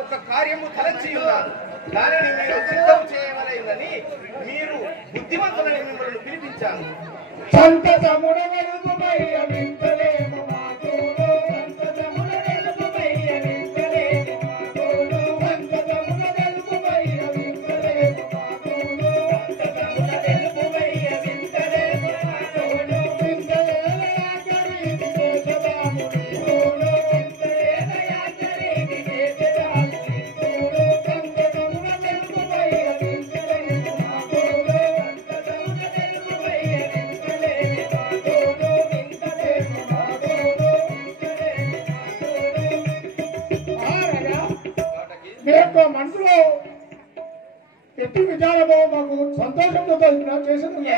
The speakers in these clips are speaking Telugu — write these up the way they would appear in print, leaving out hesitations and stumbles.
ఒక కార్యము తలచి ఉన్నాను. దానిని మీరు సిద్ధం చేయవలెనని మీరు బుద్ధిమంతులని మిమ్మల్ని పిలిపించాను. మనసులో ఎట్టి విచారమో మాకు సంతోషంతో చేసింది.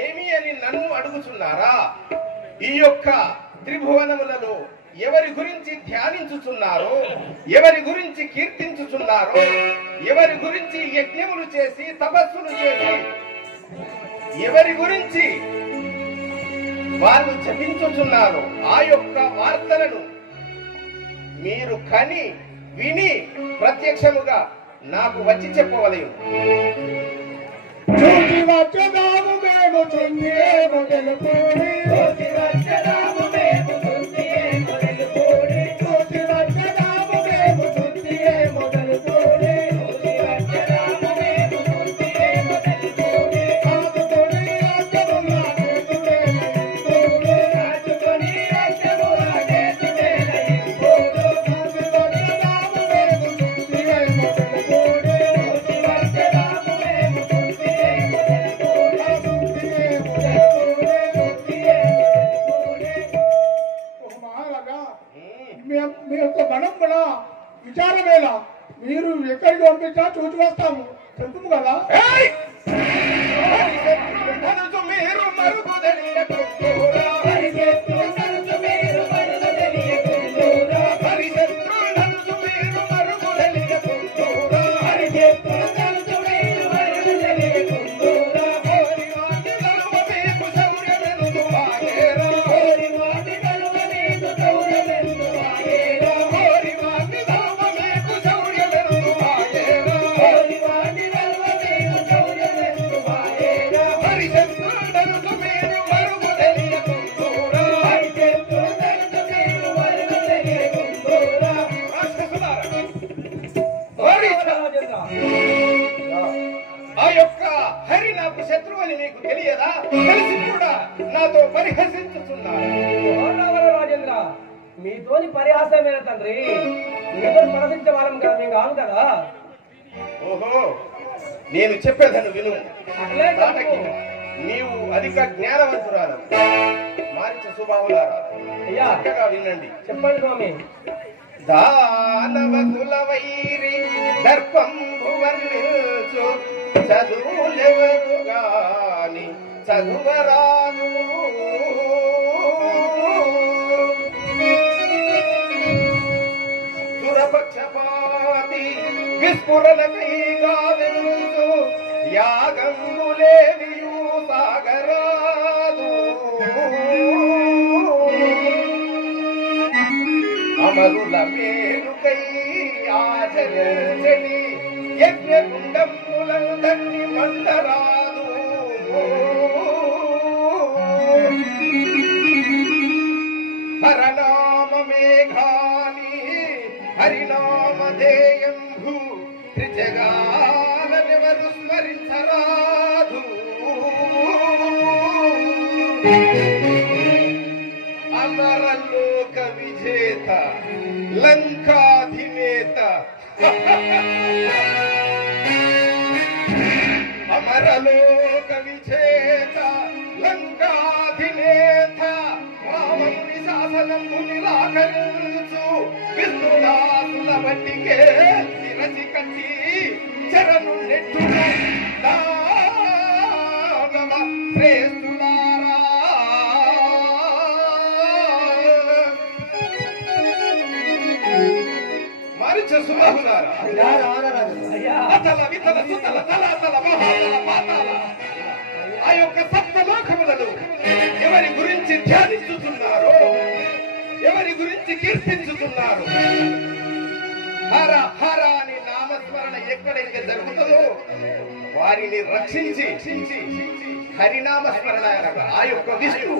ఏమి అని నన్ను అడుగుచున్నారా? ఈ యొక్క త్రిభువనములలో ఎవరి గురించి ధ్యానించుచున్నారో, ఎవరి గురించి కీర్తించుచున్నారో, ఎవరి గురించి యజ్ఞములు చేసి తపస్సులు చేసి ఎవరి గురించి వాళ్ళు జపించుచున్నారో ఆ యొక్క వార్తలను మీరు కని విని ప్రత్యక్షముగా నాకు వచ్చి చెప్పవలెను. మీ యొక్క గణం కూడా విచారమేలా, మీరు ఎక్కడికి పంపించినా చూసి వస్తాము తెలుపు కదా. ఆ యొక్క హరి నాకు శత్రువు అని మీకు తెలియదా? తెలిసి కూడా నాతో పరిహసించుతున్నారు. రాజేంద్ర, మీతోని పరిహాసమైన తండ్రి, మీతో పరిహసించే వాళ్ళం కదా, మేము కాదు కదా. ఓహో, నేను చెప్పేదను విను. అట్లే నీవు అధిక జ్ఞానవంతురాలు. మారిచ స్వభావులారా చక్కగా వినండి. చెప్పండి స్వామి. దానవ కుల వైరి దర్పంబు వర్ణించు చదువులెవరు గాని చదువరాను. దురపక్షపాతి విస్ఫురణకై గావించు యాగంబులేవియు సాగరాదు. అమరుల మేలుకై ఆచరించని యజ్ఞగుండములను దన్ని మండరాదు. హరనామమే ఖాని హరినామధేయంభు త్రిజగాలనెవరు స్మరించరాదు. అమరలోక విజేత లంకాధినేత అమరలోక విజేత లంకాధినేత శాసనము నిరాకరించు విష్ణుదాసుల వంటికే శిరసి కట్టి చరణు నెట్టున దానవ శ్రేష్ఠులారా మరిచ సుబాహులారా అతల వితల సుతల తలాతల మహాతల పాతాల ఆ యొక్క సప్తలోకములను ఎవరి గురించి ధ్యానిస్తున్నారు, ఎవరి గురించి కీర్తించుతున్నారు. హర హర అని నామస్మరణ ఎక్కడైతే జరుగుతుందో వారిని రక్షించి హరినామస్మరణ ఆ యొక్క విష్ణు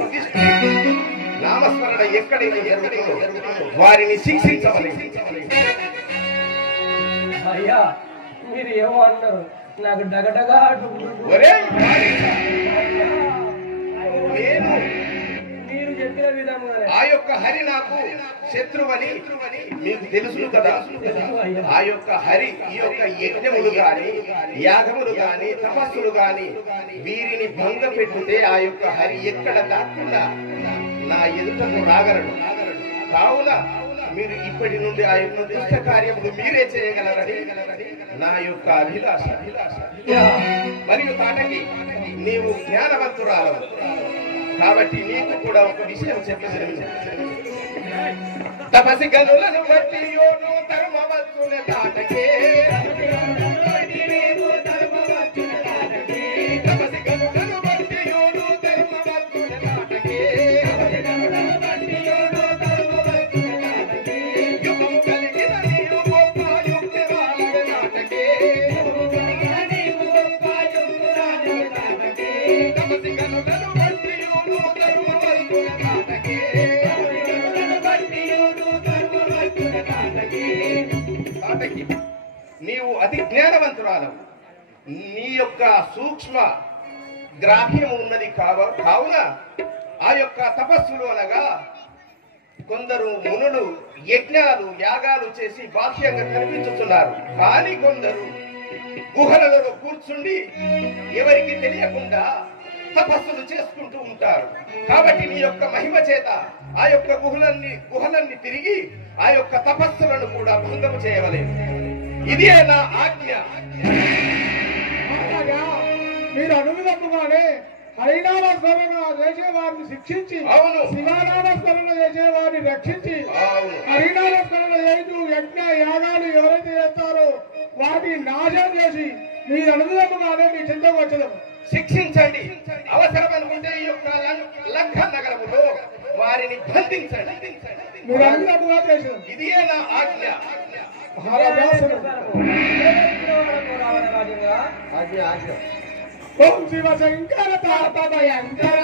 నామస్మరణ ఎక్కడైతే జరుగుతుందో వారిని శిక్షించవలే. అయ్యా మీరు ఏమో అన్నారు, నాకు డగడగా నేను మీరు చెప్పిన విధంగా ఆ యొక్క హరి నాకు శత్రువని మీకు తెలుసు కదా. ఆ యొక్క హరి ఈ యొక్క యజ్ఞములు గాని యాగములు గాని తపస్సులు గాని వీరిని భంగ పెట్టితే ఆ యొక్క హరి ఎక్కడ దాక్కుండా నా ఎదుటకు రాగలడు. కావున మీరు ఇప్పటి నుండి ఆ యొక్క దుష్ట కార్యములు మీరే చేయగలరని నా యొక్క అభిలాష. మరియు తాటకి నీవు జ్ఞానవంతురాలవు కాబట్టి నీకు కూడా ఒక విషయం చెప్పలేదు. తపసి గనులను బట్టి యోను ధర్మవత్తుల తాటకే తపసి గనులను బట్టి యోను ధర్మవత్తుల తాటకే యుగము కలిగిన నీవు గొప్ప యుక్తివాలవే నాటకే తపసి గనులను బట్టి యోను ధర్మవత్తుల తాటకే తాటకి నీవు అతి జ్ఞానవంతురాలవు. నీ యొక్క సూక్ష్మ గ్రాహ్యం ఉన్నది కావున ఆ యొక్క తపస్సులు అనగా కొందరు మునులు యజ్ఞాలు యాగాలు చేసి బాహ్యంగా కనిపించుతున్నారు. కానీ కొందరు గుహలలో కూర్చుండి ఎవరికి తెలియకుండా తపస్సులు చేసుకుంటూ ఉంటారు. కాబట్టి నీ యొక్క మహిమ చేత ఆ యొక్క గుహలన్నీ తిరిగి ఆ యొక్క తపస్సులను కూడా భంగము చేయవలేదు. ఇదే నా ఆజ్ఞ. మీరు అనుమతిగానే హరినామస్మరణ చేసే వారిని శిక్షించి, అవును, శివనామస్మరణ చేసే వారిని రక్షించి, అవును, హరినామస్మరణ చేస్తూ యజ్ఞ యాగాలు ఎవరైతే చేస్తారో వాటిని నాశనం చేసి మీరు అనుమతిగానే మీ చెంతకు వచ్చేదాం శిక్షించండి. అవసరం అనుకుంటే ఈ యొక్క లంక నగరములో వారిని బంధించండి. మీరు అనుమతిగా చేసేదాం. ఇదే నా ఆజ్ఞ. ఓం శివ శంకర పాప భయంకర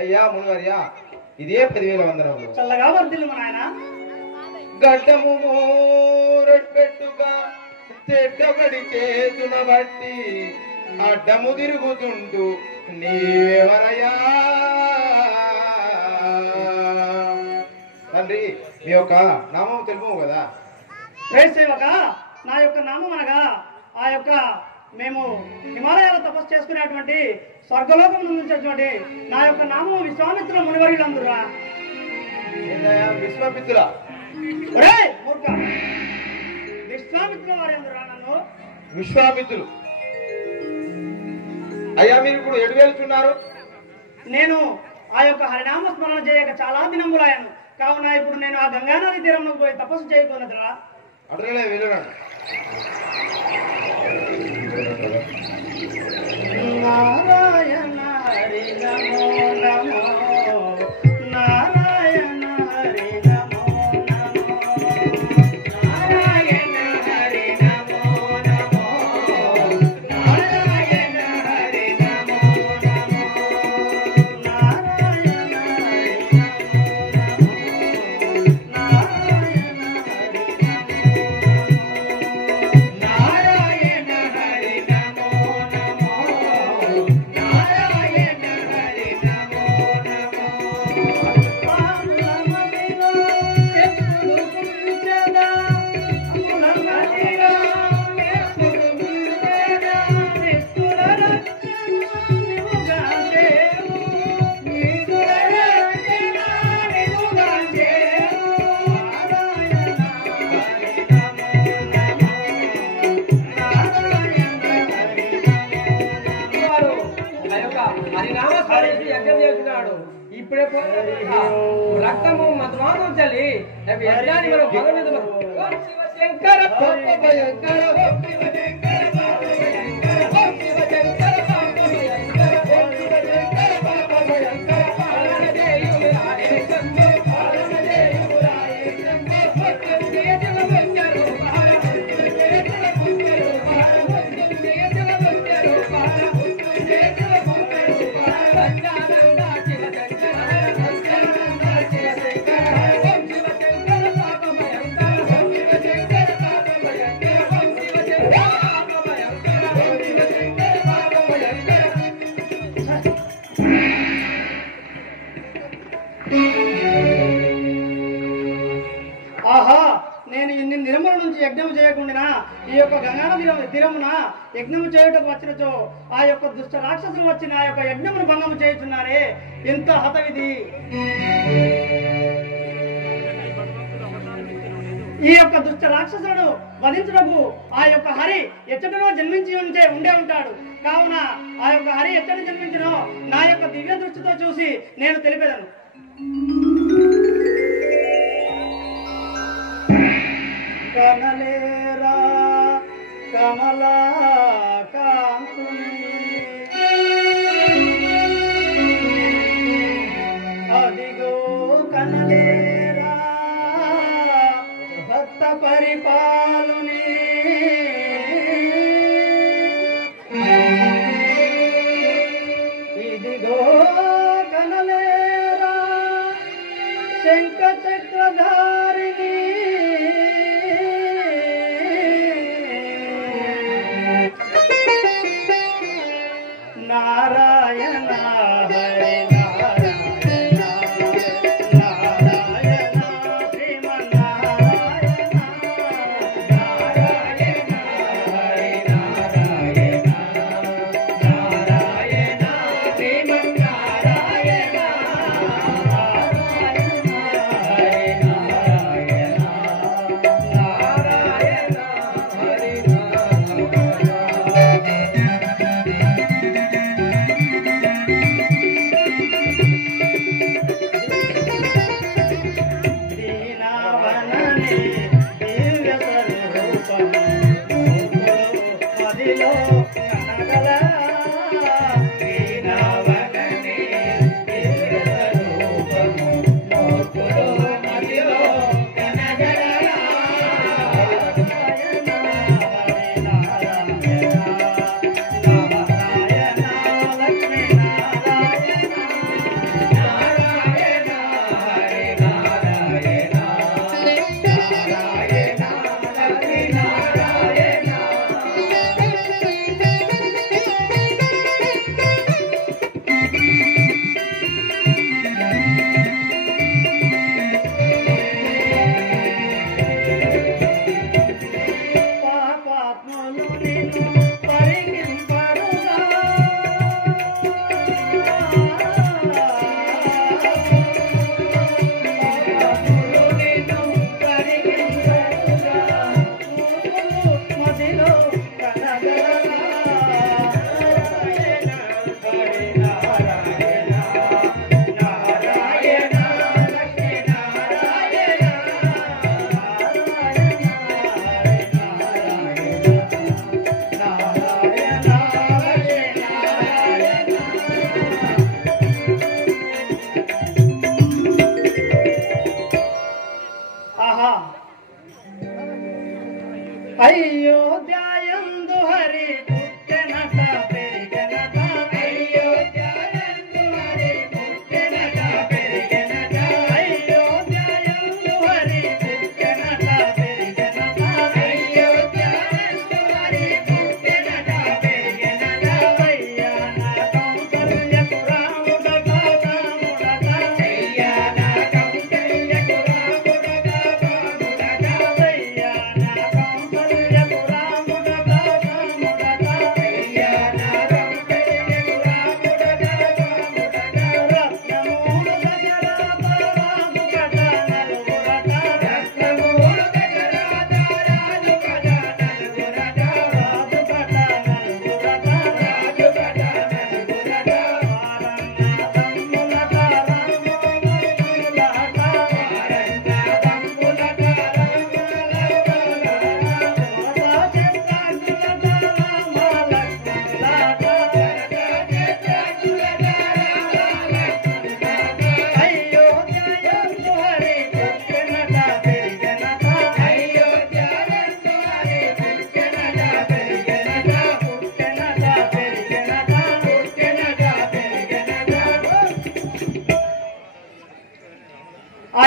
అయ్యా మునివర్యా, ఇదే 10,000 వందనములు. చల్లగా వర్దిల్లు మా నాయన. గడ్డము మూరెట్టుగా చెడ్డబడి చేతున బట్టి అడ్డము తిరుగుతుంటూ నీవెవరయ్యా? తండ్రి మీ యొక్క నామం తెలుపు కదా. సేవక నా యొక్క నామం అనగా ఆ యొక్క మేము హిమాలయాల తపస్సు చేసుకునేటువంటి స్వర్గలోకం నుంచేటువంటి నా యొక్క నామం విశ్వామిత్ర మునివర్యులందురా. విశ్వమిత్రుల విశ్వామిత్ర వారి అందురా నన్ను. విశ్వామిత్రులు అయ్యా, మీరు ఇప్పుడు ఎటు వెళ్తున్నారు? నేను ఆ యొక్క హరినామ స్మరణ చేయక చాలా దినములాయను. కావున ఇప్పుడు నేను ఆ గంగానది తీరంలో పోయి తపస్సు చేయకున్నదిరా. అటులే వెళ్ళరండి. నారాయణ హరి హరినామస్మరించి యజ్ఞం చేస్తున్నాడు. ఇప్పుడే రక్తము మధుమానం చల్లి యజ్ఞాన్ని మనం భగవంతుడు శంకర ఆహా, నేను ఇన్ని దినముల నుంచి యజ్ఞం చేయకుండా ఈ యొక్క గంగానది తీరమున యజ్ఞము చేయుటకు వచ్చినచో ఆ యొక్క దుష్ట రాక్షసులు వచ్చి నా యొక్క యజ్ఞమును భంగము చేయుచున్నారే, ఎంత హతవిధి! ఈ యొక్క దుష్ట రాక్షసులను వధించుటకు ఆ యొక్క హరి ఎచ్చటనో జన్మించి ఉండే ఉంటాడు. కావున ఆ యొక్క హరి ఎచ్చట జన్మించినో నా యొక్క దివ్య దృష్టితో చూసి నేను తెలిపేదను. కనలేరా కమలా కాంతుని అదిగో కనలేరా భక్త పరిపాలుని ఇదిగో కనలేరా శంఖ చక్రధారిణి నారాయణ హరి నారాయణ నారాయణ శ్రీమన్నారాయణ నారాయణ హరి నారాయణ నారాయణ శ్రీమన్నారాయణ నారాయణ హరి నారాయణ నారాయణ హరి నారాయణ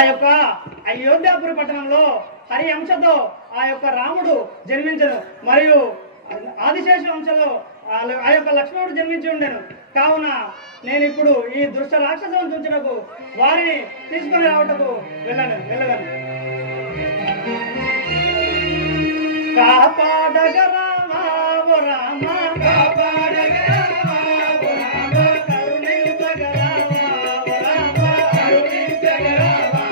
యొక్క అయోధ్యాపురి పట్టణంలో హరి అంశతో ఆ యొక్క రాముడు జన్మించను, మరియు ఆదిశేష వంశంలో ఆ యొక్క లక్ష్మణుడు జన్మించి ఉండెను. కావున నేను ఇప్పుడు ఈ దుష్ట రాక్షసం చూచుటకు వారిని తీసుకుని రావటకు వెళ్ళగలను. కాపాడగ రామా ఓ రామ, కాపాడగ రామా ఓ రామ, కరుణించగ రామా ఓ రామ, కరుణించగ రామా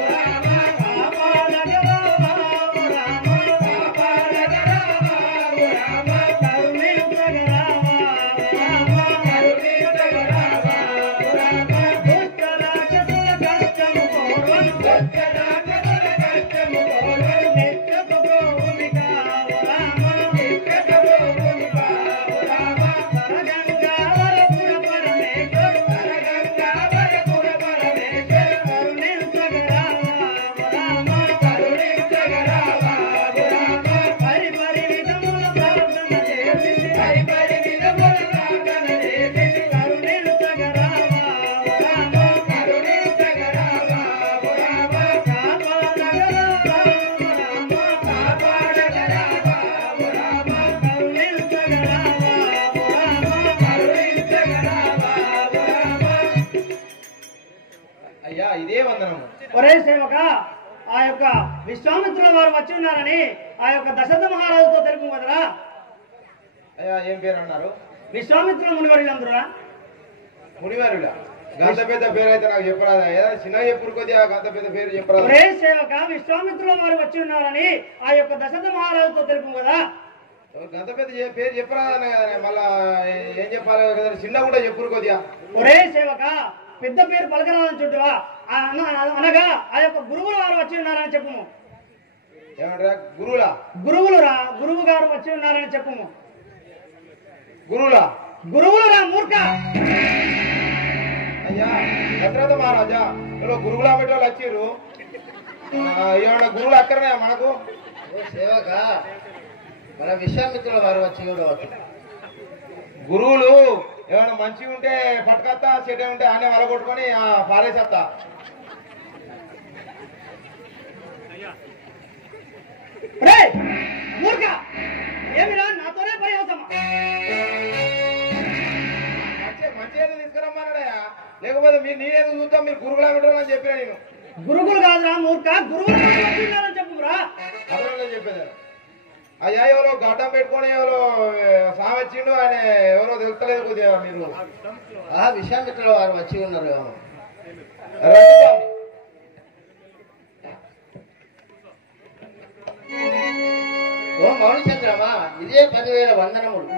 ఓ రామ, కాపాడగ రామా ఓ రామ, కాపాడగ రామా ఓ రామ, కరుణించగ రామా ఓ రామ, కరుణించగ రామా ఓ రామ. దుష్ట రాక్షసుల కష్టము పోవను, దుష్ట రాక్షసుల కష్టము పోవను, నిత్యపు భూమిగా ఓ రామ, నిత్యపు భూమిగా ఓ రామ. పరగంగావరపుర పరమేశ్వరు, పరగంగావరపుర పరమేశ్వరు, కరుణించగ రామా ఓ రామ, కరుణించగ రామా ఓ రామ. పరి పరి విధముల ప్రార్థన చేసి, పరి పరి విధముల ప్రార్థన చేసి, కరుణించగ రామా ఓ రామ, కరుణించగ రామా ఓ రామ. కాపాడగ రామా ఓ రామ, కాపాడగ రామా ఓ రామ, కరుణించగ రామా ఓ రామ, కరుణించగ రామా ఓ రామ. అయ్యా ఇదే వందనము. ఒరే సేవక, ఆ యొక్క విశ్వామిత్రుల వారు వచ్చి ఉన్నారని ఆ యొక్క దశరథ మహారాజుతో తెలుపు కదరా. అయ్యా ఏం పేరు అన్నారు? విశ్వామిత్రుల మునివరులందరూ మునివారుల గంత పెద్ద పేరు అయితే నాకు చెప్పరాదా? ఏదైనా చిన్న చెప్పుడు కొద్దిగా గంత పెద్ద పేరు చెప్పరాదు. ఒరే సేవక, విశ్వామిత్రుల వారు వచ్చి ఉన్నారని ఆ యొక్క దశరథ మహారాజుతో తెలుపు కదా. గంత పెద్ద పేరు చెప్పరాదనే కదా, మళ్ళా ఏం చెప్పాలి కదా, చిన్న కూడా చెప్పుడు కొద్దిగా. ఒరే సేవక, పెద్ద పేరు పలకరాలని చుట్టూవా అనగా ఆ యొక్క గురువుల వారు వచ్చి ఉన్నారని చెప్పుము. ఏమంటారా? గురువులా? గురువులురా, గురువు గారు వచ్చి ఉన్నారని చెప్పుము. గురువులా? గురువులురా మూర్ఖ. అయ్యా దశరథ మహారాజా, ఇలా గురువులా పెట్టి వాళ్ళు వచ్చిర్రు. ఏమన్నా గురువులు అక్కడనే మనకు? సేవక మన విశ్వామిత్రుల వారు వచ్చి ఉండవచ్చు. గురువులు ఏమైనా మంచిగా ఉంటే పట్టుకొస్తా, చెడ్డ ఉంటే ఆనే వలగొట్టుకొని పారేసేస్తా. రే మూర్ఖ, ఏమిరా నాతోనే పరిహాసమా? మంచిగా తీసుకురమ్మన్నాడయా, లేకపోతే మీరు నేనేదో చూద్దాం, మీరు గురువులా పెట్టాలని చెప్పినా నేను. గురుగులు కాదురా మూర్ఖ, గురువులు వచ్చి ఉన్నారని చెప్పురా. అదే చెప్పేది. అయ్యా ఎవరో గడ్డం పెట్టుకొని ఎవరో సామెచ్చిండు, ఆయన ఎవరో తెలుస్తలేదు కొద్దిగా. మీరు విశ్వామిత్రుల వారు వచ్చి ఉన్నారు. రండి. ఓ మౌనిచంద్రమా, ఇదే 10,000 వందనములు.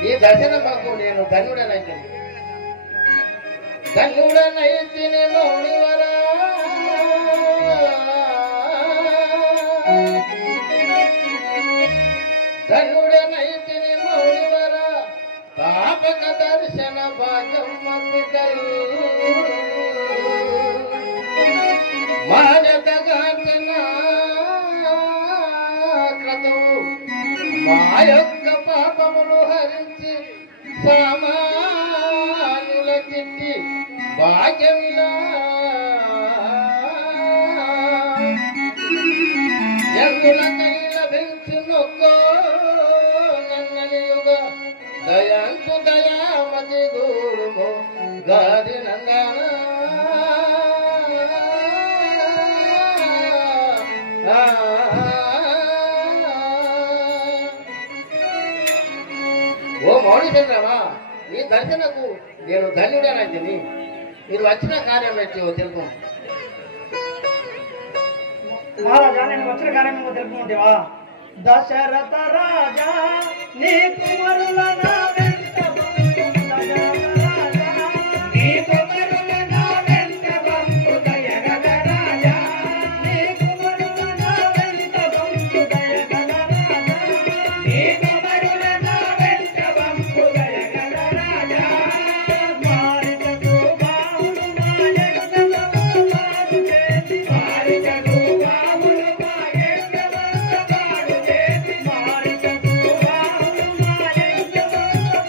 నీ దర్శనం మాకు నేను ధన్యుడనైతే మౌనివరా, ధన్యుడనైతిని మౌనివరా, తాపక దర్శన భాగం మపికల్ మానతగార్జన క్రతువు మా యొక్క పాపములు హరించి సామానుల తిట్టి భాగ్యమిలా ఎంగులకై లభించునొక్కో నన్ననియుగ దయాంతు దయామతి దూరుము గాది నందన. ఓ మౌనిచంద్రమా, నీ దర్శనకు నేను ధన్యుడనైతిని. మీరు వచ్చిన కార్యం ఏంటో తెలుపు. మహారాజా, నేను వచ్చిన కార్యక్రమం తెలుపుకుంటేవా? దశరథ రాజా నీ కుమారుల నా వెంట పంపు, దశరథ రాజా నీ కుమారుల నా వెంట పంపు, దయగల రాజా నీ కుమారుల నా వెంట పంపు, దయగల రాజా నీ కుమారుల నా వెంట పంపు, దయగల రాజా. మారిత సుబాహులు మాయెంతలము మారు చేసి, మారిత సుబాహులు మాయెంతలము మారు చేసి, మారిత సుబాహులు మాయెంతలము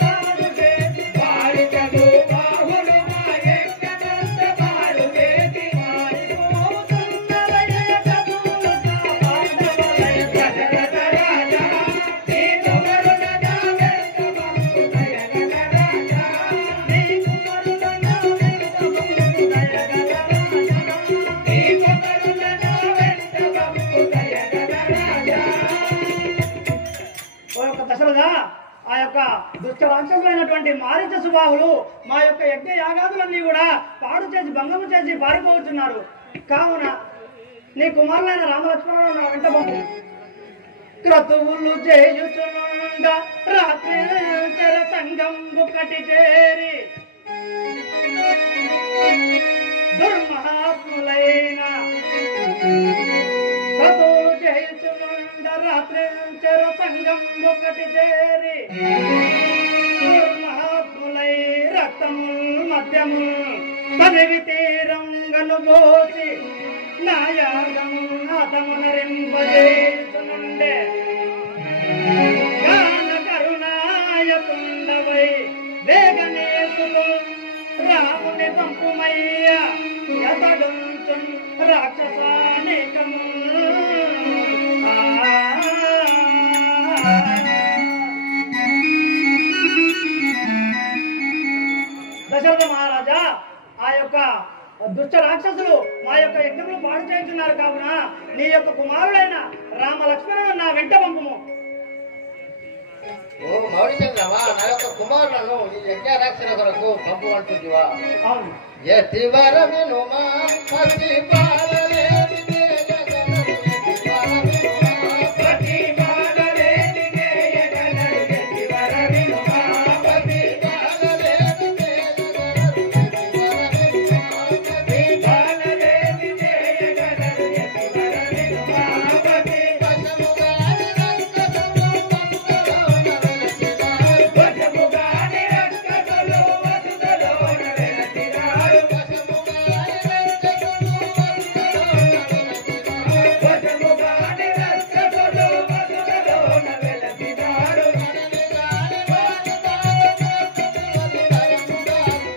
యొక్క దుష్ట రాక్షసులైనటువంటి మారీచ సుబాహులు మా యొక్క యజ్ఞ యాగాదులన్నీ కూడా పాడు చేసి భంగము చేసి పారిపోతున్నారు. కావున నీ కుమారులైన రామలక్ష్మణుడు నా వెంట పంపు. క్రతువులు చేయుచునుండ రాత్రి సంఘం ఒకటి చేరి దుర్మహాత్ములైన క్రతువులు చేయుచునుండ రాత్రి సంఘం ఒకటి చేరి దుర్మహాత్ములై రక్తముల్ మద్యముల్ పదవి తీరంగను గోచి నాయాగము నాథమునరింపజేయుచునుండే గాన కరుణాయకుండవై వేగనేసులు రాముని పంపుమయ్య యతడుంచున్ రాక్షసానేకము. దశరథ మహారాజా, ఆ యొక్క దుష్ట రాక్షసులు మా యొక్క యజ్ఞములు పాడు చేస్తున్నారు. కావున నీ యొక్క కుమారుడైన రామ లక్ష్మణుడు నా వెంట పంపుము. ఓ మౌడిచంద్రమా, నా యొక్క కుమారులను ఈ యజ్ఞారాక్షణ కొరకు పంపు అంటుందివా? అవును. ఎట్టి వరమినుమా పసి పాలలేని తేజగనరు, ఎట్టి వరమినుమా పసి పాలలేని తేజగనరు, ఎట్టి వరమినుమా పసి పాలలేని తేజగనరు, ఎట్టి పాలలేని తేజగనరు, ఎట్టి వరమినుమా పసి వశముగాని రక్కసులు వశముగాని రక్కసులు వసుదలోన వెలసినారు, వశముగాని రక్కసులు వసుదలోన వెలసినారు,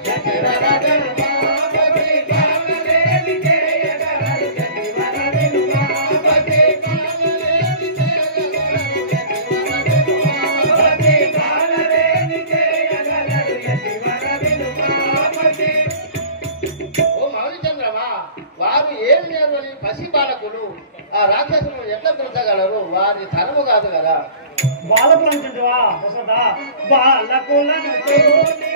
జగరగర్మాపతి పాలలేని చేయగలరు, జతి వరమినుమాపతి పాలలేని చేయగలరు, జతి వరమినుమాపతి పాలలేని చేయగలరు, జతి వరమినుమాపతి. ఓ మౌలిచంద్రమా, వారు ఏమి లేని పసి బాలకులు ఆ రాక్షసులను ఎట్లా పిలుచగలరు? వారి తరము కాదు కదా. బాలకులు అంటుంటివా దశరథ? బాలకులను చూని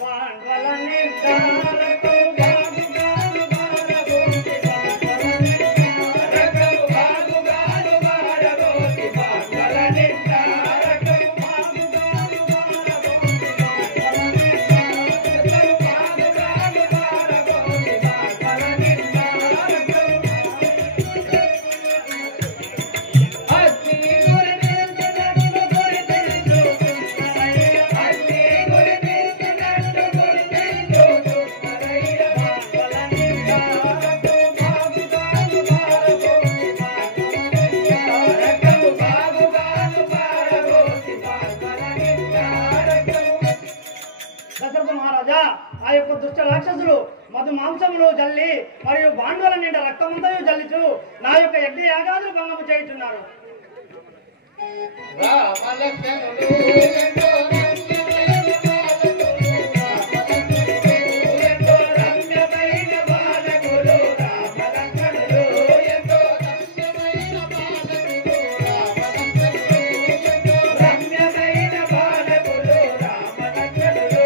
బాండ్వల నిర్ధారకు బాగుగాను బారబోసి బాండ్వల బాగుగాను బారబోసి బాండ్వల నిర్ధారకు బాగుగాను బారబోసి బాండ్వల నిర్ధారకు అస్తి గురి నిలిచినట్టు గురి తెలుసుకున్నారయ్య, అస్తి గురి నిలిచినట్టు గురి తెలుసుకున్నారయ్య, బాండ్వల నిర్ధారకు బాగుగాను బారబోసి బాగుగాను బారబోసి బాండ్వల నిర్ధారకు. దశరథ మహారాజా, ఆ యొక్క దుష్ట రాక్షసులు మధు మాంసములు జల్లి మరియు బాండ్వల నిండా రక్తమంతయు జల్లిచు నా యొక్క యజ్ఞ యాగాదులు భంగము చేయుచున్నారు. రామలక్ష్మణులు ఎంతో రమ్యమైన బాలకులు, రామలక్ష్మణులు ఎంతో రమ్యమైన బాలకులు, రమ్యమైన బాలకులు, రామలక్ష్మణులు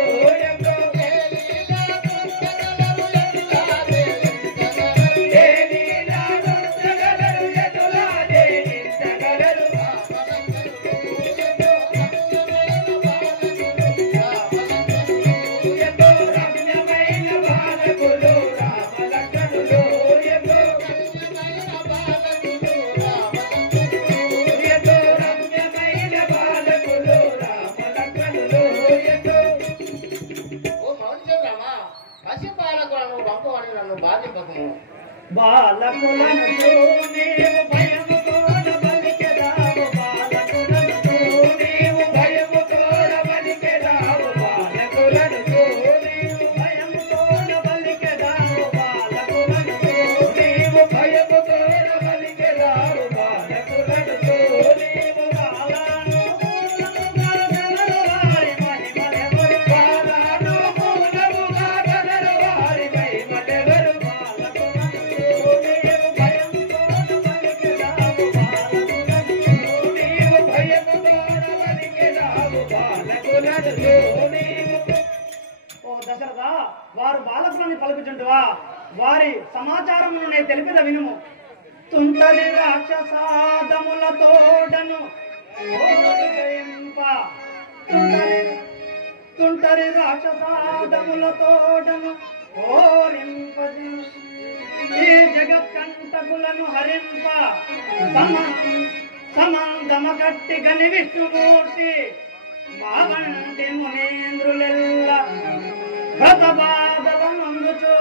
ఎంతో ఏ లీలా నృత్యగలరు, ఎటులా జయించగలరు, ఎంతో రమ్యమైన బాలకులు, రామలక్ష్మణులు ఎంతో ఎంతో రమ్యమైన బాలకులు, రామలక్ష్మణులు ఎంతో. ఓ మౌలిచంద్రమా, పసి బాలకులను పంపమని నన్ను బాధింపకము. బాలకులను నీవు భయము తోడ పలికెదావు, బాలకులను నీవు భయము తోడ పలికెదావు, బాలకులను నీవు భయము తోడ పలికెదావు, బాలకులను నీవు భయము తోడ పలికెదావు, బాలకులను నీవు బాలను పూర్ణముగా గలరు వారి మహిమలెవరు, బాలను పూర్ణముగా గలరు వారి మహిమలెవరు, బాలకులను నీవు భయము తోడ పలికెదావు, ఓ దశరథ, వారు బాలకులని పలుకుచుంటువా? వారి సమాచారమును నేను తెలిపిన వినుము. తుంటరి రాక్షసాదములతోడను తుంటరి రాక్షసాదములతోడను ఓరింపది ఈ జగత్కంటకులను హరింప సమందమ కట్టి గని విష్ణుమూర్తి మా వంటి మునీంద్రులెల్ల వ్రత బాధలనందుచు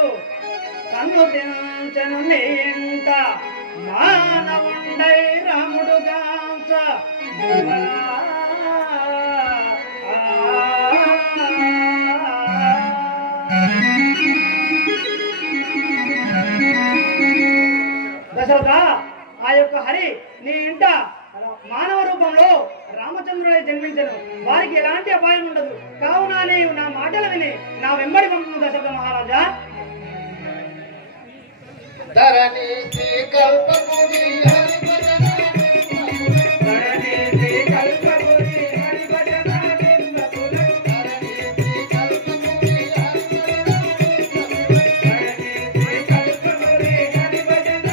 సన్నుతించను నీ ఇంట మానవుండై రాముడు గాంచ దశరథ, ఆ యొక్క హరి నీ ఇంట మానవ రూపంలో రామచంద్రుడై జన్మించను. వారికి ఎలాంటి అపాయం ఉండదు. కావున నీవు నా మాటలు విని నా వెంబడి పంపును దశరథ మహారాజా. ధరణి శ్రీ కల్పముని హరి భజన ధరణి శ్రీ కల్పముని హరి భజన ధరణి శ్రీ కల్పముని హరి భజన ధరణి శ్రీ కల్పముని హరి భజన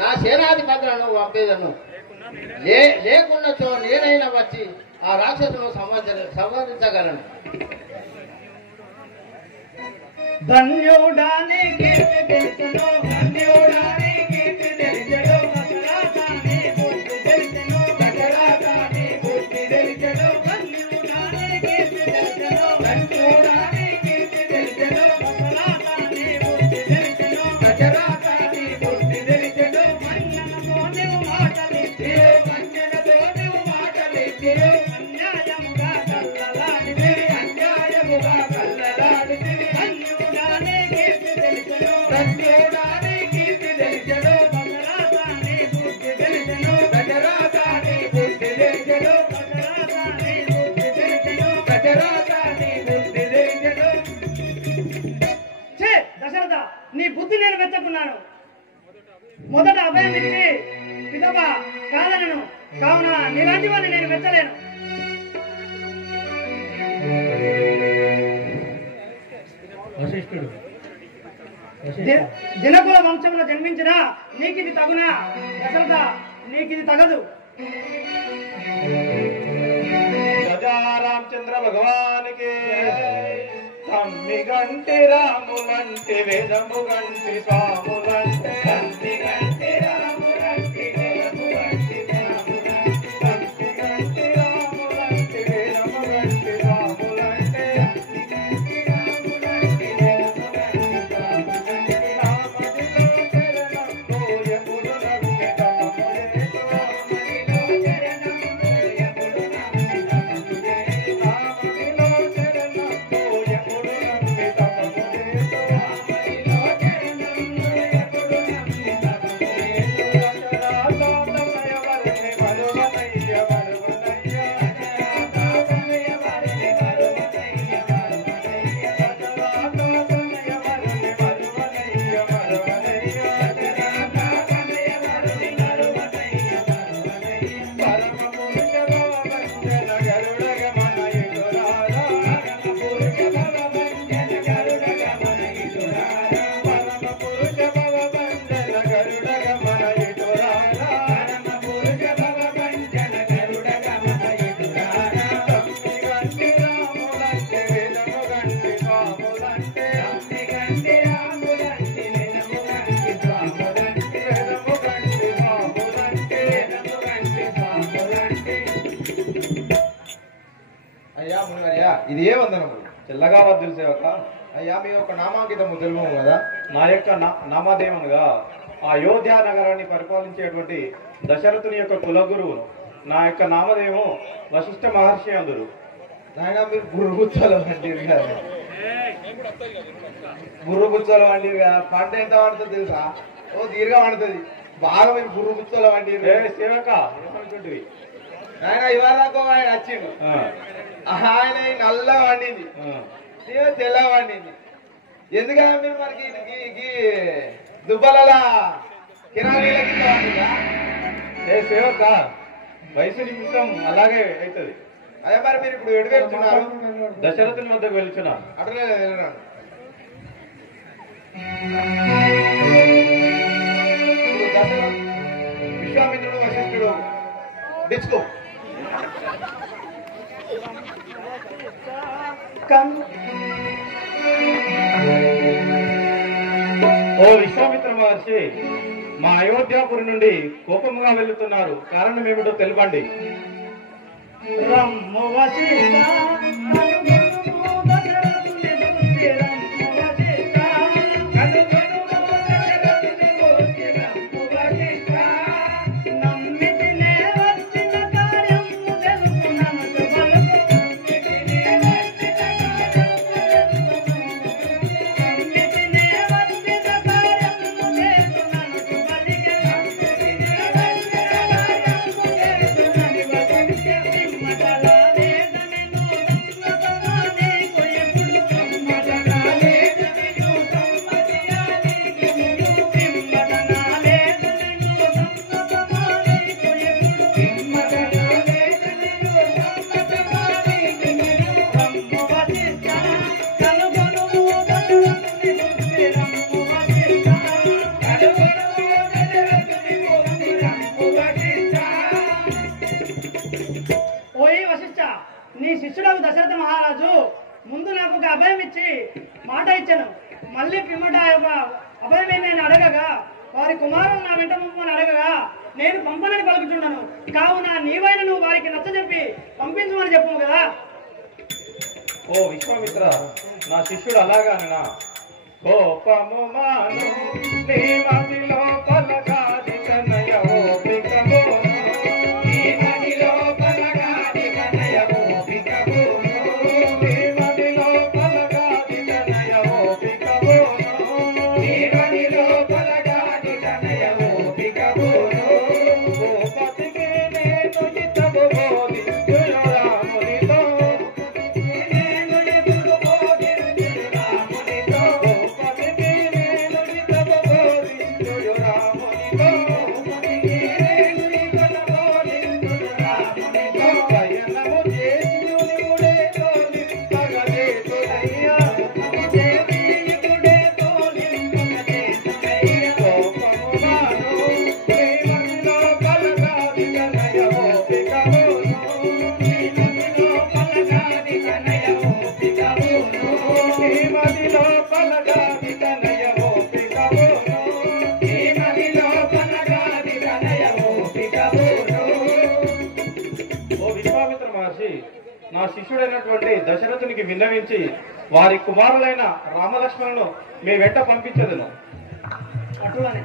నా సేనాధిపతులను పంపేదను. లేకున్నచో నేనైనా వచ్చి ఆ రాక్షసును సంహరించగలను. ధన్యుడాని కీర్తి తెలుసును, ధన్యుడాని కీర్తి తెలుసును, దశరథాని బుద్ధి తెలుసును, దశరథాని బుద్ధి తెలుసును, ధన్యుడాని కీర్తి తెలుసును, ధన్యుడాని కీర్తి తెలుసును, దశరథాని బుద్ధి తెలుసును, దశరథాని బుద్ధి తెలుసును. మన్ననతో నీవు మాటలిచ్చిరు, అన్యాయముగా కల్లలాడితివి, అన్యాయముగా కల్లలాడితివి. ధన్యుడాని కీర్తి తెలుసును, ధన్యుడాని కీర్తి తెలుసును, దశరథాని బుద్ధి తెలుసును, దశరథాని బుద్ధి తెలుసును, దశరథాని బుద్ధి తెలుసును, దశరథాని బుద్ధి తెలుసును. ఛే దశరథ, నీ బుద్ధి నేను మెచ్చుకున్నాను. మొదట అభయం ఇచ్చి పిదప కాదనను. కావున నీలాంటి వాడిని నేను మెచ్చలేను. దినకుల వంశంలో జన్మించిన నీకిది తగునా? దశరథ, నీకిది తగదు. రామచంద్ర భగవానికి తమ్మి గంటి రాములంటి వేదము గంటి స్వాములంటే తమ్మి గంటి రాములంటి వేదము గంటి స్వాములంటే తమ్మి గంటి రాములంటి వేదము గంటి స్వాములంటే తమ్మి గంటి రాములంటి వేదము గంటి స్వాములంటే రామదిలో శరణం కోయముడు నమ్మి తమములే రామదిలో శరణం కోయముడు నమ్మి తమములే రామదిలో శరణం కోయముడు నమ్మి తమములే రామదిలో శరణం కోయముడు నమ్మి అయ్యా మునివర్యా ఇది ఏ వందనము? చెల్లగా వద్దులు సేవక. అయ్యా మీ యొక్క నామాంకితము తెలుగు కదా? నా యొక్క నామధేయముగా అయోధ్య నగరాన్ని పరిపాలించేటువంటి దశరథుని యొక్క కులగురువును. నా యొక్క నామధేయము వశిష్ఠ మహర్షి అందురు. నాయన మీరు గుర్రుగుచ్చలు వంటిరు కదా, గుర్రుగుచ్చలు వంటిరు కదా. పంట ఎంత పండుతుంది తెలుసా? ఓ దీర్ఘ పండుతుంది బాగా. మీరు గుర్రుగుచ్చలు వంటిరు సేవక ఏమనుకుంటుంది? ఆయన ఇవాళకో ఆయన వచ్చిండు, ఆయన నల్ల వండింది, తెల్ల వండింది. ఎందుకన్నా మీరు మనకి దుబ్బల కిరాణీలకి వండిందా? సేవక వయసు నిమిత్తం అలాగే అవుతుంది. అదే మరి మీరు ఇప్పుడు ఎటు వెళ్తున్నారు? దశరథుని వద్దకు వెళ్తున్నా. అట్లనే వెళ్ళినాను. ఇప్పుడు దశరథ విశ్వామిత్రుడు వశిష్ఠుడు డిస్కో ఓ విశ్వామిత్ర మహర్షి, మా అయోధ్యాపురి నుండి కోపముగా వెళ్తున్నారు. కారణం ఏమిటో తెలుపండి. రమ్ము వశిష్ఠ నీ శిష్యుడు దశరథ మహారాజు ముందు నాకు ఒక అభయం ఇచ్చి మాట ఇచ్చాను. మళ్ళీ పిమ్మట అభయం ఏమైనా అడగగా వారి కుమారులు నా వెంట పంపమని అడగగా నేను పంపనని పలుకుతున్నాను. కావున నీవైనా నువ్వు వారికి నచ్చజెప్పి పంపించమని చెప్పు కదా. ఓ విశ్వామిత్ర, నా శిష్యుడు అలాగానన్నా? కోపము మాను నీ మదిలో పలగాది కనయ ఓపికమోను, నీ మదిలో పలగాది కనయ ఓపికమోను, నీ మదిలో పలగాది కనయ ఓపికమోను, నీ మదిలో పలగాది కనయ ఓపికమోను. గోపతికి నేను హితము బోధించును రామునితో, నా శిష్యుడైనటువంటి దశరథునికి విన్నవించి వారి కుమారులైన రామలక్ష్మణులను మీ వెంట పంపించదును. అటులనే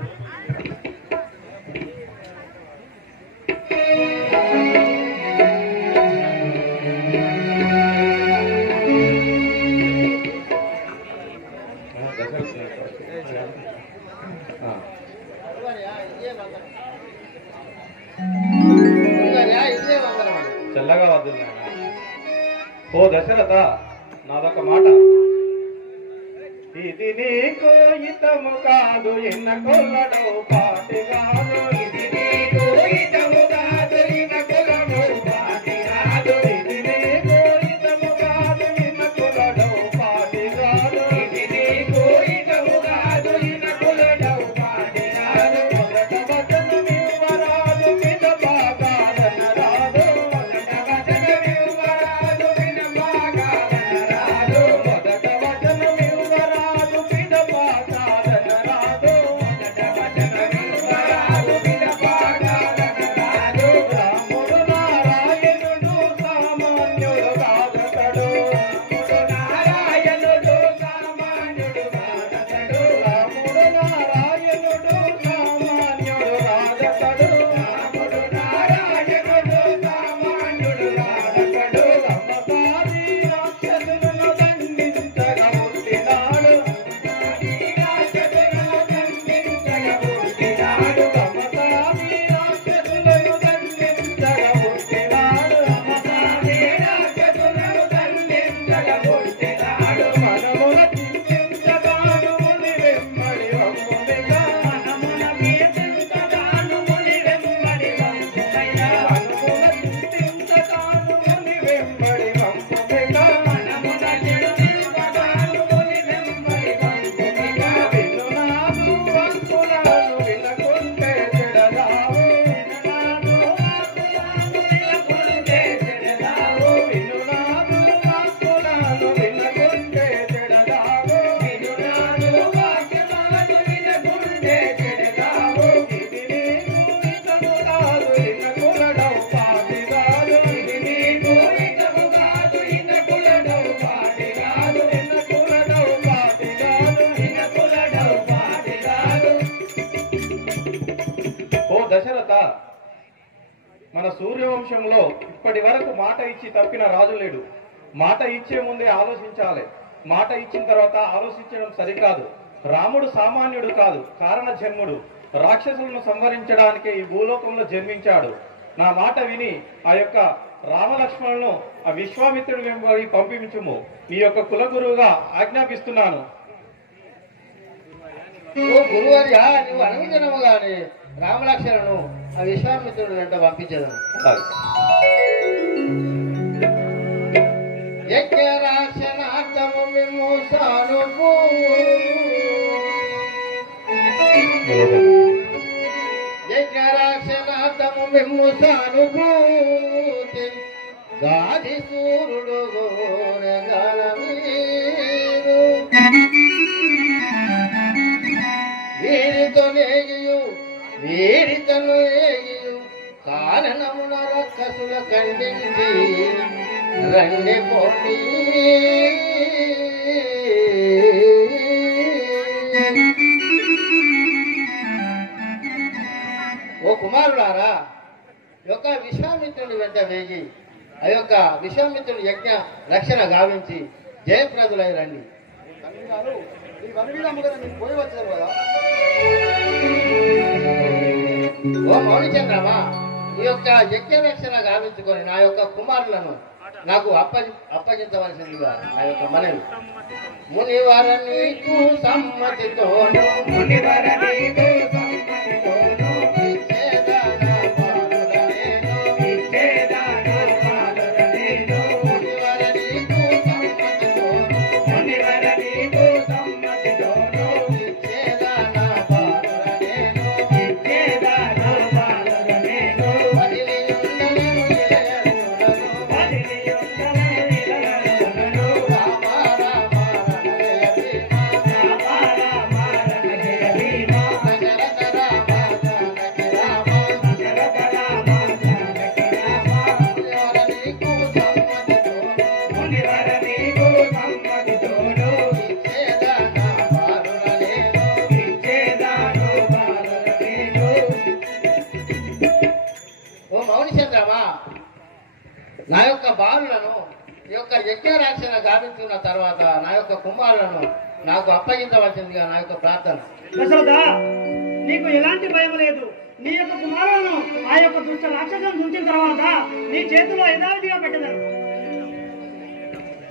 చల్లగా వద్దు. ఓ దశరథ, నాదొక మాట. ఇది నీకు హితము కాదు, ఎన్న కొల్లడు పాటి కాదు. ఇది నీకు హితము కాదు, ఎన్న కొల్లడు పాటి కాదు. ఇది నీకు హితము కాదు, ఎన్న కొల్లడు పాటి కాదు. ఇది నీకు హితము కాదు, ఎన్న కొల్లడు పాటి కాదు. మొదట వచనం ఇవ్వరాదు, పిదప కాదన రాదు. మొదట వచనం ఇవ్వరాదు, పిదప కాదన రాదు. మొదట వచనం ఇవ్వరాదు, పిదప కాదన రాదు. మొదట వచనం ఇవ్వరాదు, పిదప ఇప్పటి వరకు మాట ఇచ్చి తప్పిన రాజు లేడు. మాట ఇచ్చే ముందే ఆలోచించాలి. మాట ఇచ్చిన తర్వాత ఆలోచించడం సరికాదు. రాముడు సామాన్యుడు కాదు, కారణ జన్ముడు. రాక్షసులను సంహరించడానికే ఈ భూలోకంలో జన్మించాడు. నా మాట విని ఆ యొక్క రామలక్ష్మణులను ఆ విశ్వామిత్రుడి వెంబడి పంపించుము. నీ యొక్క కులగురువుగా ఆజ్ఞాపిస్తున్నాను. ఓ గురువర్య, నువ్వు అనుమతినము గాని రామలక్ష్మణులను ఆ విశ్వామిత్రుడు వెంట పంపించదను. యజ్ఞరాక్షనార్థము విమోసానుభూ యజ్ఞరాక్షనార్థము విమోసానుభూతి గాది సూర్యుడు గోరగలమీరు వీరితో లేగియు వీరితను లేగియు కారణమున రక్కసుల ఖండించి రండి పోటీ. ఓ కుమారులారా, యొక్క విశ్వామిత్రుని వెంట వేగి ఆ యొక్క విశ్వామిత్రుని యజ్ఞ రక్షణ గావించి జయప్రదులై రండి. ఓ మౌనిచంద్రమా, ఈ యొక్క యజ్ఞ రక్షణ గావించుకొని నా యొక్క కుమారులను నాకు అప్పగించవలసిందిగా నా యొక్క మనవి. మునివర నీకు సమ్మతితోను మునివర నీకు సమ్మతితోను ఇచ్చేదాన పాలురనేను ఇచ్చేదాన పాలురనేను మునివర నీకు సమ్మతితోను మునివర నీకు సమ్మతితోను ఇచ్చేదాన పాలురనేను ఇచ్చేదాన పాలురనేను వదిలియుండను ఇలయరులను వదిలియుండను ఇలయరులను రామ రామ రణజయ భీమ రామ రామ రణజయ భీమ దశరథ రామ జానకి రామ దశరథ రామ జానకి రామ మునివర నీకు సమ్మతితోను మునివర నీకు సమ్మతితోను ఇచ్చేదాన పాలురనేను ఇచ్చేదాన పాలురనేను. ఓ మౌనిచంద్రమా, నా యొక్క బాలులను ఈ యొక్క యజ్ఞరాక్షణ గావించుకున్న తర్వాత నా యొక్క కుమారులను నాకు అప్పగించవలసిందిగా నా యొక్క ప్రార్థన. దశరథ, నీకు ఎలాంటి భయం లేదు. నీ యొక్క కుమారులను ఆ యొక్క దుష్ట రాక్షసులను తుంచిన తర్వాత నీ చేతిలో యథావిధిగా పెట్టదను.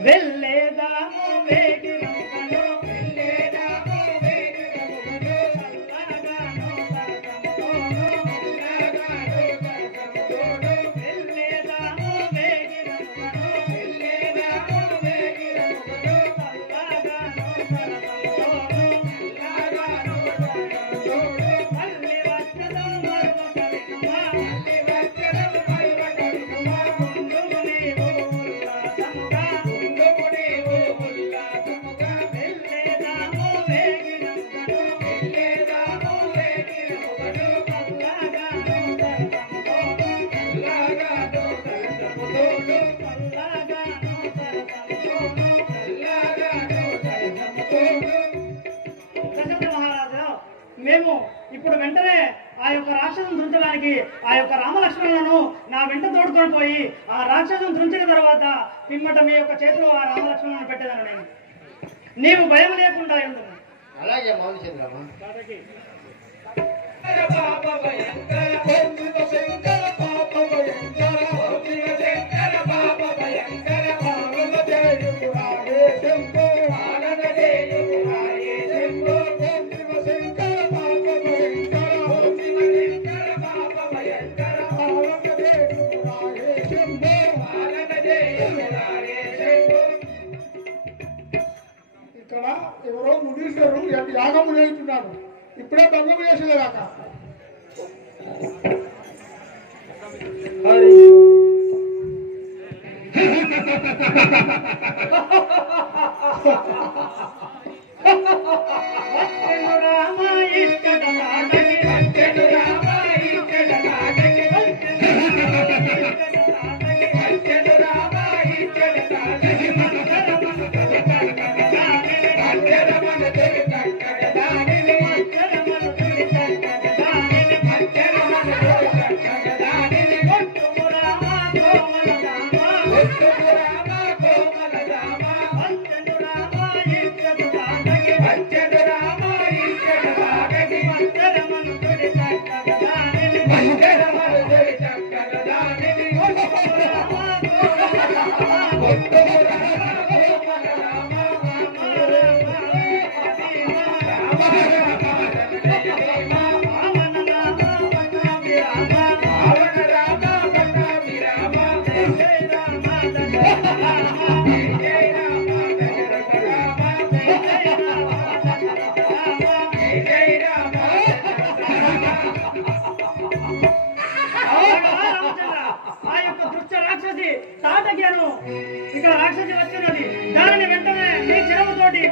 వెళ్ళేదాము వేగిరముగను, వెళ్ళేదాము వేగిరముగను, చల్లగాను సరసముతోను, చల్లగాను సరసముతోను, వెళ్ళేదాము వేగిరముగను, వెళ్ళేదాము వేగిరముగను, చల్లగాను సరసముతోను, చల్లగాను సరసముతోను, మళ్ళీ వచ్చదం మరువక వినుమా, మళ్ళీ వచ్చదం మరువక వినుమా, ముందుకు నీవు ఉల్లాసముగా, ముందుకు నీవు ఉల్లాసముగా, వెళ్ళేదాము వేగిరముగను, వెళ్ళేదాము వేగిరముగను, చల్లగాను సరసముతోను, చల్లగాను సరసముతోను, చల్లగాను సరసముతోను, చల్లగాను సరసముతోను. దశరథ మహారాజా, మేము ఇప్పుడు వెంటనే ఆ యొక్క రాక్షసును ధృంచడానికి ఆ యొక్క రామలక్ష్మణులను నా వెంట తోడుకొని పోయి ఆ రాక్షసును ధృంచిన తర్వాత పిమ్మట మీ యొక్క చేతిలో ఆ రామలక్ష్మణులను పెట్టేదాను. నేను నీవు భయం లేకుండా ఉండు. అలాగే మౌనిచంద్రమా. ఇక్కడ ఎవరో మునీశ్వరుడు యాగము చేస్తున్నాడు. ఇప్పుడే భంగం చేసేదాకా రామ ఇక్కడ రాక్షసి వచ్చినది దానిని వెంటనే నీ చెరవుతోటి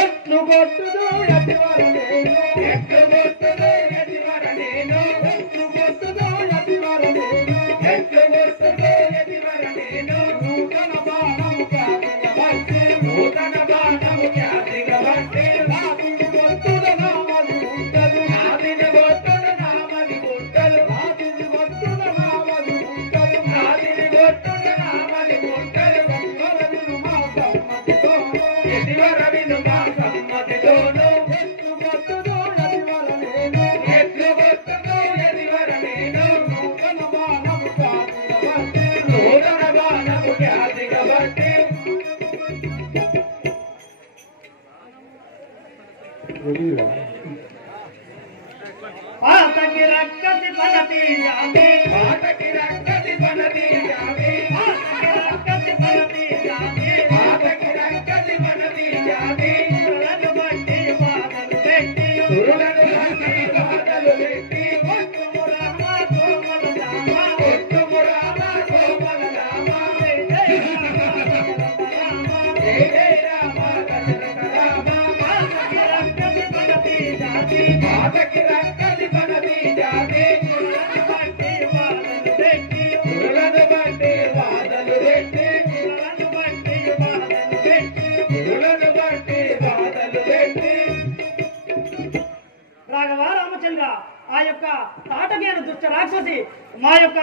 ఎట్లు కొట్టుదు ఎట్టివారనేను ఎట్లు కొట్టుదు ఎట్టివారనేను ఎట్లు కొట్టుదు ఎట్టివారనేను ఎట్లు కొట్టుదు ఎట్టివారనేను నూతన బాణము ఖ్యాతిగబట్టి నూతన బాణము ఖ్యాతిగబట్టి నాతిని కొట్టుద నామది గుంటలు నాతిని కొట్టుద నామది గుంటలు నాతిని కొట్టుద నామది గుంటలు నాతిని కొట్టుద నామది గుంటలు ఎట్టివరవిను మా సమ్మతితోను ఎట్టివరవిను మా సమ్మతితోను ఎట్లు కొట్టుదో ఎట్టివరనేను ఎట్లు కొట్టుదో ఎట్టివరనేను నూతన బాణము ఖ్యాతిగబట్టి నూతన బాణము ఖ్యాతిగబట్టి పాతకి రక్కసి పనతి జాతి పాటకి రక్కసి పనతి జాతి పాతకి రక్కసి పనతి జాతి పాటకి రక్కసి పనతి జాతి సురను బట్టి బాధలు పెట్టి సురులను బట్టి బాధలు పెట్టి ఒట్టుము రామ కోమలు రామ ఒట్టుము రామ కోమల రామ జయ జయ రామ దశరథ రామ పాతకి రక్కసి పనతి జాతి పాటకి రక్కసి పనతి జాతి సురను బట్టి బాధలు పెట్టి సురులను బట్టి బాధలు పెట్టి సురను బట్టి బాధలు పెట్టి సురులను బట్టి బాధలు పెట్టి రాఘవ రామచంద్ర ఆ యొక్క తాటకేను దుష్ట రాక్షసి మా యొక్క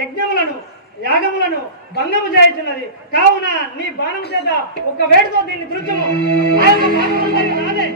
యజ్ఞములను యాగములను భంగము చేయుచున్నది కావున నీ బాణం చేత ఒక వేడితో దీన్ని దృశ్యము ఆ యొక్క పాపములన్నీ నాదే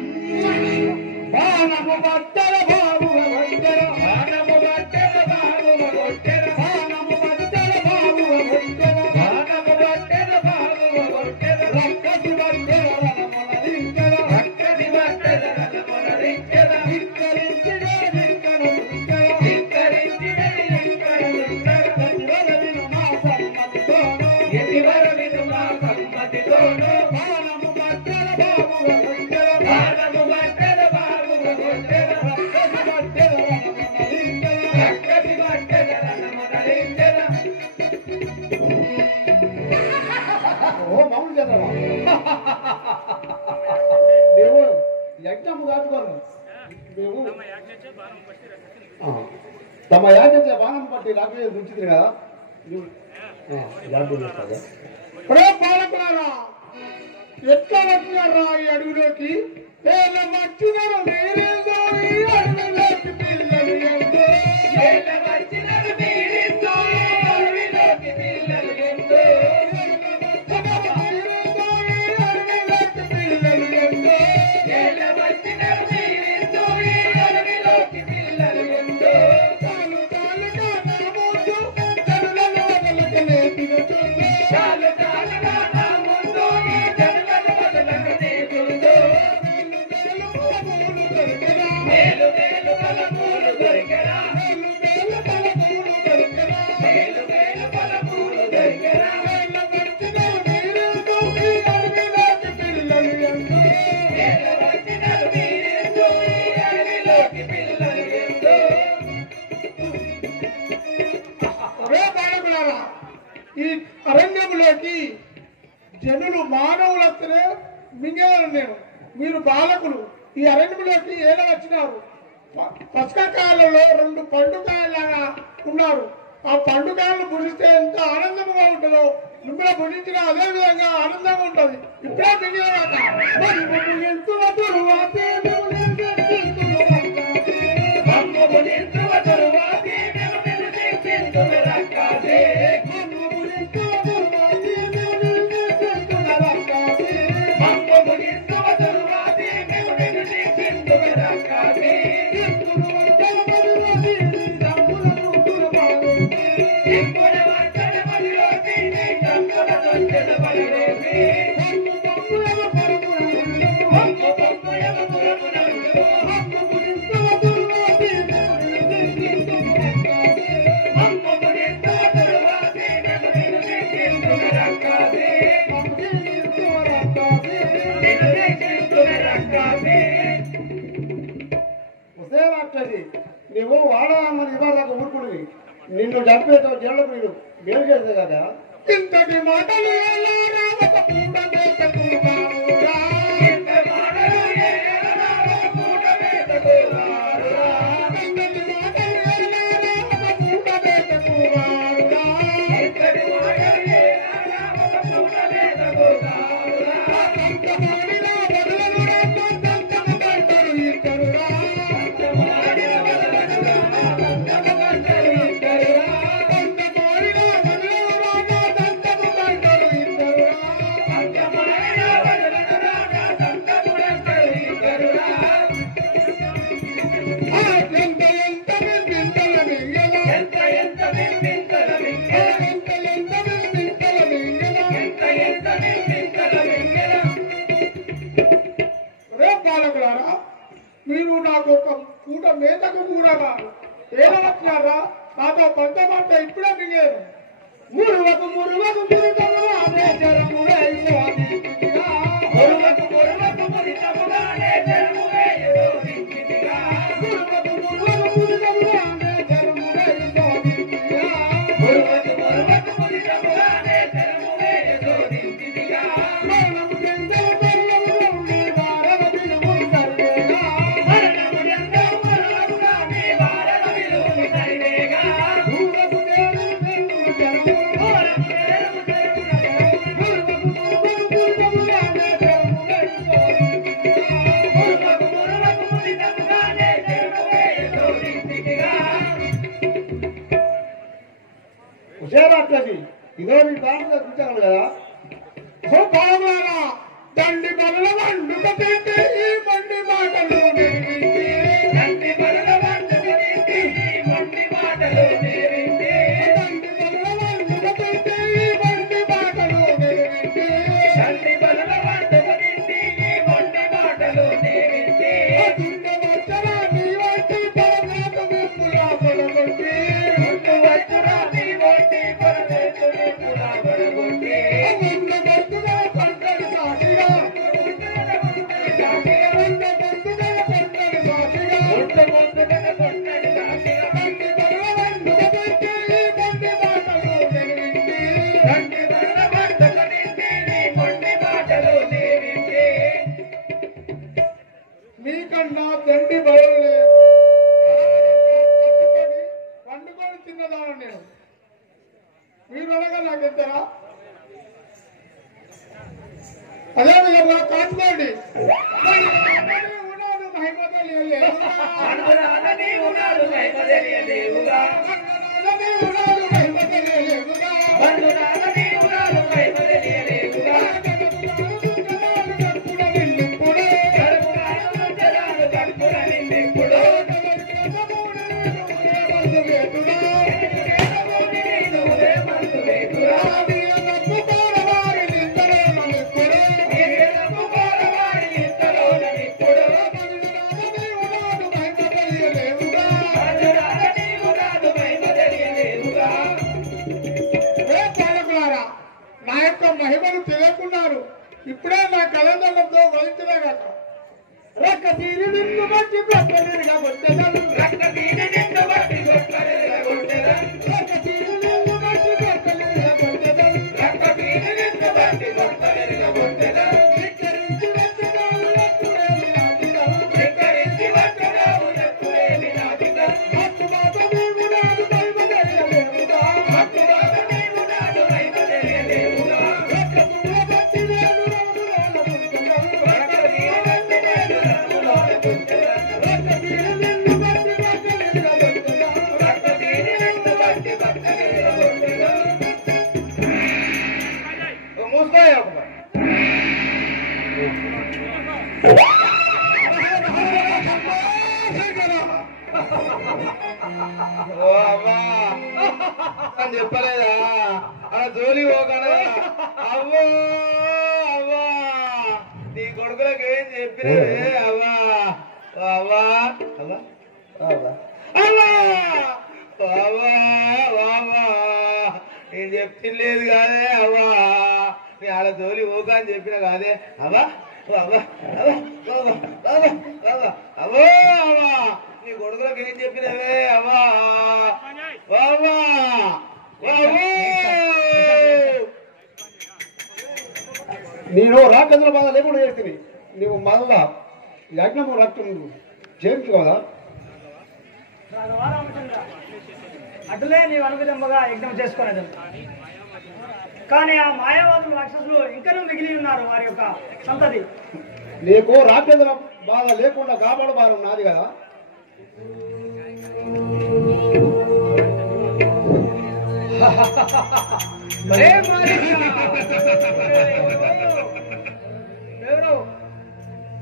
బాణము బట్టల బాబు వంటెర బాణము బట్టల బాబు వంటెర బాణము బట్టల బాబు వంటెర బాణము బట్టల బాబు వంటెర రక్కసి బట్టల రనమనరించెర రక్కసి బట్టల రనమనరించెర ధిక్కరించిన ధిక్కరించెర ధిక్కరించిన ధిక్కరించెర ఎటివరవిను మా సమ్మతితోను ఎటివరవిను మా సమ్మతితోను బాణము బట్టల బాబు వంటెర బాణము బట్టల బాబు వంటెర రక్కసి బట్టల రనమనరించెర రక్కసి బట్టల రనమనరించెర ఓ మామూలు చేద్దామా మేము యజ్ఞము కాచుకోను మేము తమ యాజ్ఞ బాణం పట్టి రాకే రుచిది కదా ఒరే పాలకులారా ఎట్లా వచ్చినారా ఈ అడవిలోకి ఏళ్ళ వచ్చినారు మీరేదో ఈ అడవిలోకి పిల్లలు ఎంతో ఏళ్ళ వచ్చినరు మీరిందో అడవిలోకి పిల్లలు ఎంతో ఏళ్ళ వచ్చినరు మీరిందో ఈ అడవిలోకి పిల్లలు ఎంతో చాలు చాలుగా నా ముందు ఈ జనులను వదలకనేదుందో మేలు మేలు ఫలమూలు దొరికెరా మేలు మేలు ఫలమూలు దొరికెరా ఏళ్ళ వచ్చినరు మీరిందో ఈ అడవిలోకి పిల్లలు ఎంతో అవే బాలకులారా ఈ అరణ్యములోకి జనులు మానవులతనే మింగేవారు నేను మీరు బాలకులు ఈ అరణ్యములోకి ఏడ వచ్చినారు పచ్చకాయలలో 2 పండుకాయలాగా ఉన్నారు ఆ పండుకాయలను భుజిస్తే ఎంత ఆనందముగా ఉంటుందో మిమ్మల్ని భుజించిన అదే విధంగా ఆనందంగా ఉంటుంది ఇప్పుడే మింగేవాక మమ్ము నింతువ తరువాతే మేము నిలిచి నువ్వు వాడమని ఇవాళ ఊరుకుని నిన్ను చంపేతో జనులకు నేను మేలు చేస్తే కదా ఇంతటి మాటలు మీరు నాకు ఒక పూట మేతకు కూరగా ఏమవుతున్నారా నాతో పంట పంట ఇప్పుడే మిగిలేదు మురువకు మురువకు ఇదో మీ బాగా కూర్చోను కదా ఓ బాగా దండి బల వండుక తింటే ఈ మండి మాటలు దండి బల వండుక తింటే ఈ మండి మాటలు దండి బల వండుక తింటే ఈ మండి మాటలు దండి బల వండుక తింటే ఈ మండి మాటలు దుండ వచ్చరా నీ వంటి పరమేత విప్పులా పడగొట్టి దుండ వచ్చరా నీ వంటి పరమేత విప్పులా పడగొట్టి మీకన్నా తండ్రి బయలు వండుకొని తిన్నదాను నేను మీరు అనగా నాకు ఎంతరా అదే విధంగా కాచుకోండి నా యొక్క మహిమను తెలియకున్నారు ఇప్పుడే నా కళందరంతో వహించలే కాక రక్క తీరి నిన్ను బట్టి గొప్పగా కొట్టేదాను రక్క తీరి నిన్ను బట్టి గొప్పగా కొట్టేదాను రక్క తీరి నిన్ను బట్టి గొప్పగా కొట్టేదాను రక్క తీరి నిన్ను బట్టి గొప్పగా కొట్టేదాను ధిక్కరించి వచ్చావు ఎప్పుడేమి నాటిదాను ధిక్కరించి వచ్చావు ఎప్పుడేమి నాటిదాను హక్కు మాట నీవు నాడు మహిమ తెలియలేవుగా హక్కు మాట నీవు నాడు మహిమ తెలియలేవుగా రక్క పూల బట్టి నేను రంగులోన పుట్టెదను రక్క తీరి బట్టి నేను రంగులోన పుట్టెదను రక్క తీరి నిన్ను బట్టి గొప్పగా కొట్టేదాను రక్క తీరి నిన్ను బట్టి అని చెప్పలేదా అలా జోలి పోకనా అవ్వో అవ్వా నీ కొడుకులకు ఏం చెప్పినవే అవ్వా అవ్వా అవ్వా అవ్వా అవ్వా అవ్వా అవ్వా నేను చెప్తిలేదు కాదే అవ్వా నీ ఆడ జోలి పోక అని చెప్పిన కాదే అవ్వా అవ్వా అవ్వా అవ్వా అవ్వా అవ్వో అవ్వా నీ కొడుకులకు ఏం చెప్పినవే అవ్వా అవ్వా నేను రాకేంద్ర బాధ లేకుండా చేస్తుంది నువ్వు మళ్ళా యజ్ఞము రక్తం చేయించుకోదా అటులే నీవు అనువిధంగా యజ్ఞం చేసుకునేది. కానీ ఆ మాయావాదులు రాక్షసులు ఇంకనూ మిగిలి ఉన్నారు వారి యొక్క సంతతి. నీకు రాకేంద్ర బాధ లేకుండా కాపాడు భారం నాది కదా. ఎవరు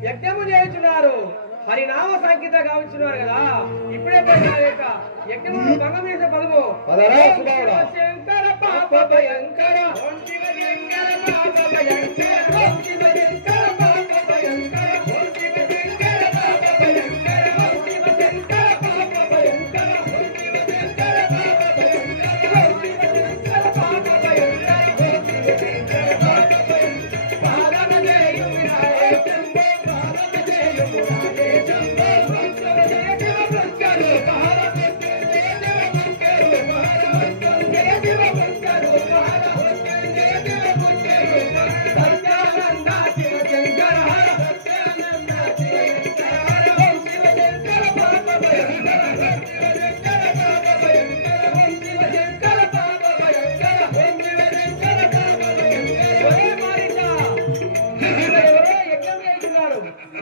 యజ్ఞము చేయించున్నారు, హరినామ సంగీత గావించున్నారు కదా. ఇప్పుడే యజ్ఞము భంగం చేసే పదము శంకర పాప భయంకర శంకర పాప భయంకర శంకర పాప భయంకర శంకర పాప భయంకర శంకర పాప భయంకర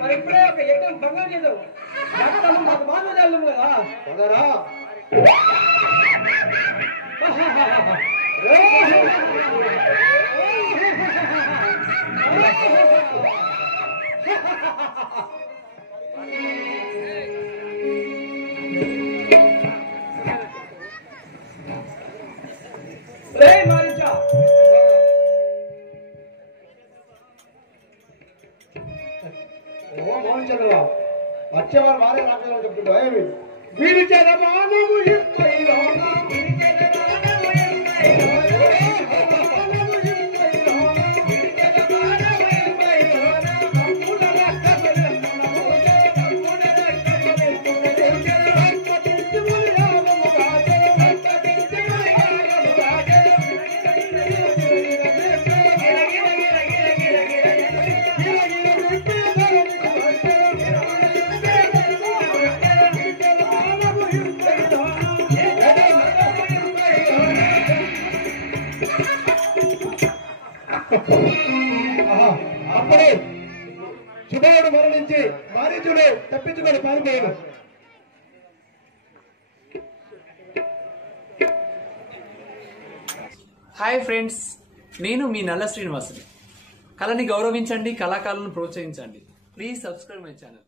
మరి ఇప్పుడే ఒక యజ్ఞం భంగం చేద్దాం. మాకు బాగా చల్లం కదా. మోహన్ చంద్ర వచ్చేవారు వారే రాకేంద్ర చెప్తుంటా ఏమి వీడి జనమానము అప్పుడే శుభయుడు మరణించి మారీచుడు తప్పించుకొని పారిపోయాడు. హాయ్ ఫ్రెండ్స్, నేను మీ నల్ల శ్రీనివాసుని. కళని గౌరవించండి, కళాకారులను ప్రోత్సహించండి. Please subscribe my channel.